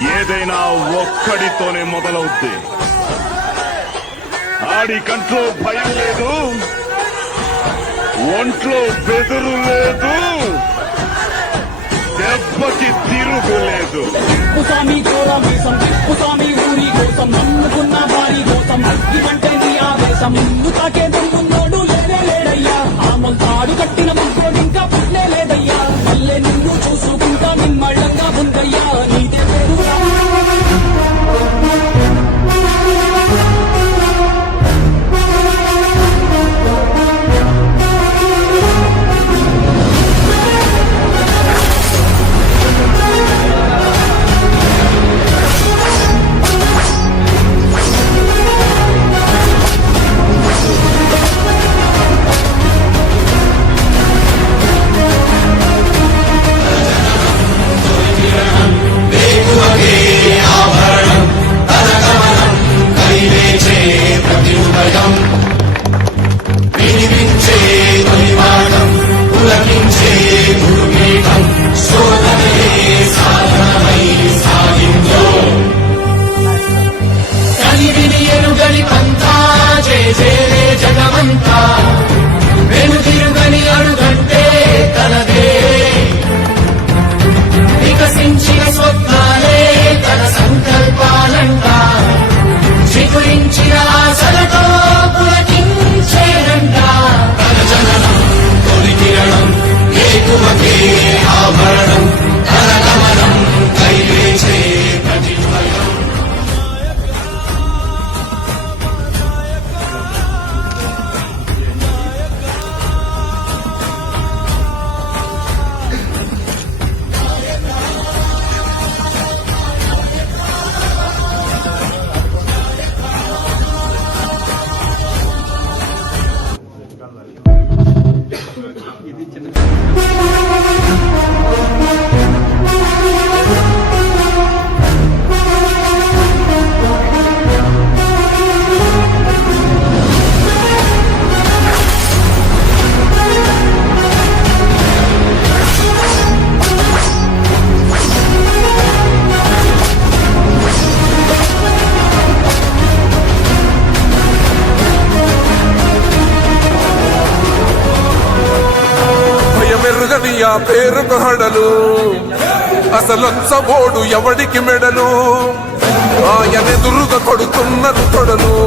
ఏదైనా ఒక్కడితోనే మొదలవుద్ది. ఆడి కంట్లో భయం లేదు. ఒంట్లో బెదురు లేదు. దెబ్బకి తిరుగు లేదు. స్వామి చోర వేషం స్వామి ఊరి కోసం నమ్ముకున్న వారి కోసం ఇవంటే నీ ఆవేశం నిన్ను తాకేదం వినిపించే తొలివాటం పులకించే గురుపీఠం సో అయ్యా పేరు పేరుకు హడలు. అసలొచ్చబోడు ఎవడికి మెడలు? ఆయనెదురుగా కొడుతున్నారు తొడలు.